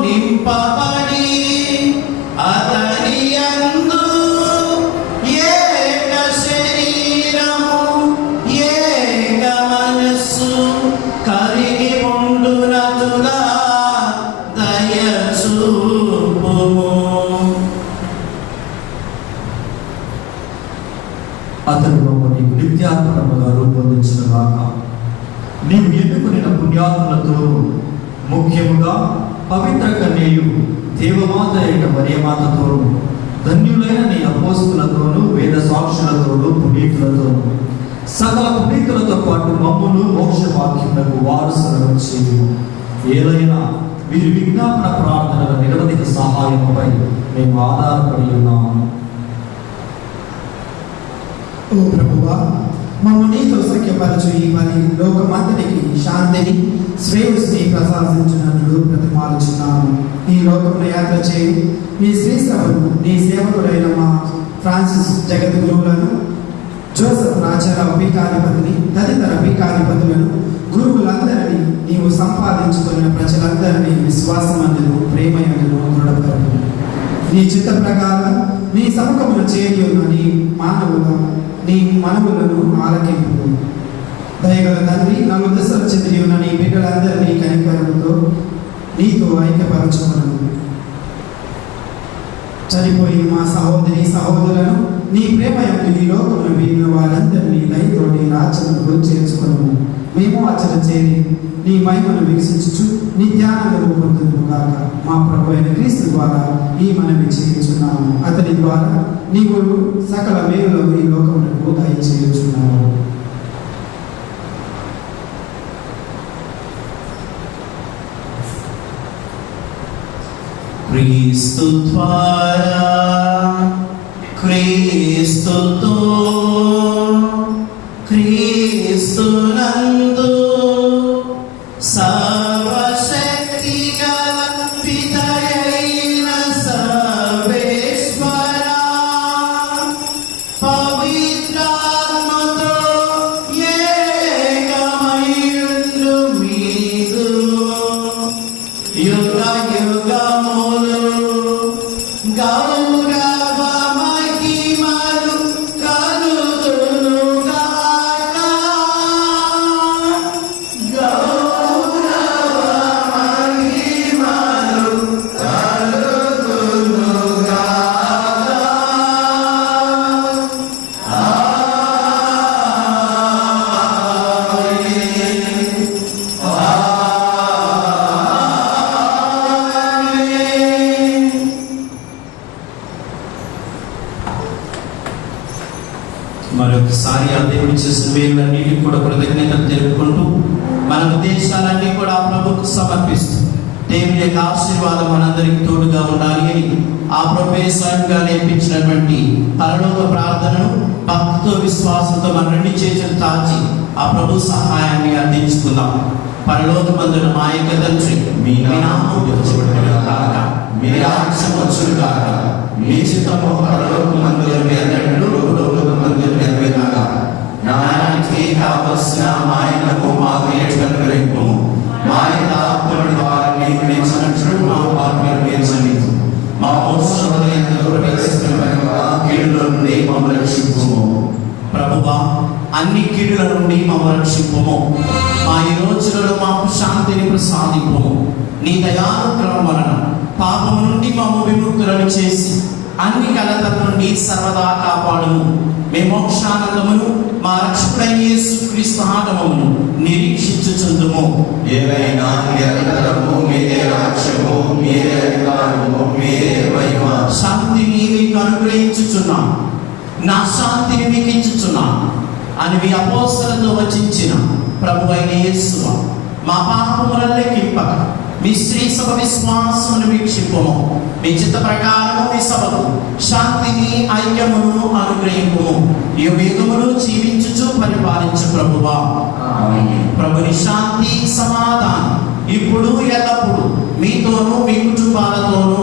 నింపబడి అతని యందు ఏక శరీరము ఏక మనస్సు కలిగి ఉండునటుగా దయచూపుము. అతడు మమ్మల్ని నిత్యాత్మకముగా రూపొందించిన గాక. నీవు ఎన్నుకున్న పుణ్యాత్మలతోనూ ముఖ్యముగా పవిత్ర కన్యయు దేవమాత అయిన మరియమాతతోనూ ధన్యులైన నీ అపోస్తులతోనూ వేద సాక్షులతోనూ పునీతులతోనూ సకల పునీతులతో పాటు మమ్మును మోక్ష వాక్యములకు వారసులను చేయు. ఏదైనా వీరి విజ్ఞాపన ప్రార్థనల నిరవధిక సహాయముపై మేము ఆధారపడి ఉన్నాము. ఓ ప్రభువా, మమ్ము నీతో సఖ్యపరచు ఈ బలి లోకమంతటికి శాంతిని శ్రేయస్సుని ప్రసాదించినట్లు ప్రతిమాలుచున్నాము. ఈ లోకంలో యాత్ర చేయి నీ శ్రీసభను నీ సేవకుడైన మా ఫ్రాన్సిస్ జగద్గురువులను, జోసెఫ్ రాచార పీఠాధిపతిని, తదితర పీఠాధిపతులను, గురువులందరినీ నీవు సంపాదించుకున్న ప్రజలందరినీ విశ్వాసమందును ప్రేమయందును దృఢపరచు. నీ చిత్త ప్రకారం నీ సముఖమును చేరి ఉన్న నీ మనవులను ఆలకింపు. దయగల తండ్రి, నలుగు దశలు చెంది ఉన్న నీ బిడ్డలందరినీ కనికరముతో నీతో ఐక్యపరచుకున్నాను. చనిపోయిన మా సహోదరి సహోదరులను నీ ప్రేమ యొక్క ఈ లోకంలో మిగిలిన వారందరినీ దయతోటి రాజ్యముకు చేర్చుకున్నాము. మేము అచ్చట చేరి నీ మహిమను వికసించుచు నిత్యానందము పొందుదుము గాక. మా ప్రభు అయిన క్రీస్తు ద్వారా ఈ మనవి చేయుచున్నాము. అతని ద్వారా నీవు సకల మేలులను ఈ లోకములకు దయచేయుచున్నావు. క్రీస్తు ద్వారా క్రీస్తుతో క్రీస్తునందు సర్వశక్తి గల పితయైన సర్వేశ్వరా, పవిత్రాత్మతో ఏకమయుండు మీకు యుగ యుగములు గౌరవ మహిమలు కలుగుగాక. మరొకసారి ఆ దేవుడు చేసిన వేలన్నిటికి కూడా కృతజ్ఞతలు తెలుపుకుంటూ మన ఉద్దేశాలన్నీ కూడా ప్రభుకు సమర్పిస్తూ దేవుని యొక్క ఆశీర్వాదం మనందరికీ తోడుగా ఉండాలి అని ఆ ప్రభు స్వయంగా నేర్పించినటువంటి పరలోక ప్రార్థనను భక్తితో విశ్వాసంతో మన రెండు చేతులు తాచి ఆ ప్రభు సహాయాన్ని అందించుకుందాం. పరలోకమందున మా యొక్క తండ్రి, మీ నామము పూజించబడుగాక, మీ రాజ్యం వచ్చుగాక, మీ చిత్తము పరలోకమందు నెరవేరినట్లు భూలోకమందు నెరవేరుగాక. నానానికి కావలసిన మాయనకు మాకు నేర్చుకుని మా యొక్క ఆత్మల ద్వారా మీకు నేర్చినట్లు మా పాపలను నేర్చండి. మా కీడుల నుండి మమ్మల్ని రక్షించుము. ప్రభువా, అన్ని కీడుల నుండి మమ్మల్ని రక్షింపుము. మా ఈ రోజులలో మాకు శాంతిని ప్రసాదింపుము. నీ దయానుగ్రహం వలన పాపము నుండి మమ్మ విముక్తులను చేసి అన్ని కలతల నుండి సర్వదా కాపాడుము. మేము మోక్షానందమును మా రక్షకుడైన యేసుక్రీస్తు ఆగమమును నిరీక్షించుచుందుము. ఏలైనా నిరంతరము మీదే రాజ్యము, మీదే అధికారము, మీదే మహిమ. శాంతిని మీకు అనుగ్రహించుచున్నాను, నా శాంతిని మీకు ఇచ్చుచున్నాను అని మీ అపోస్తలతో వచించిన ప్రభు అయిన యేసువా, మా పాపములను లెక్కింపక మీ స్త్రీ సభ విశ్వాసమును వీక్షింపుము. మీ చిత్త ప్రకారము మీ సభకు శాంతిని ఐక్యమును అనుగ్రహింపుము. యుగములు జీవించుచు పరిపాలించు ప్రభువా. ప్రభుని శాంతి సమాధానం ఇప్పుడు ఎల్లప్పుడు మీతోనూ మీ కుటుంబాలతోనూ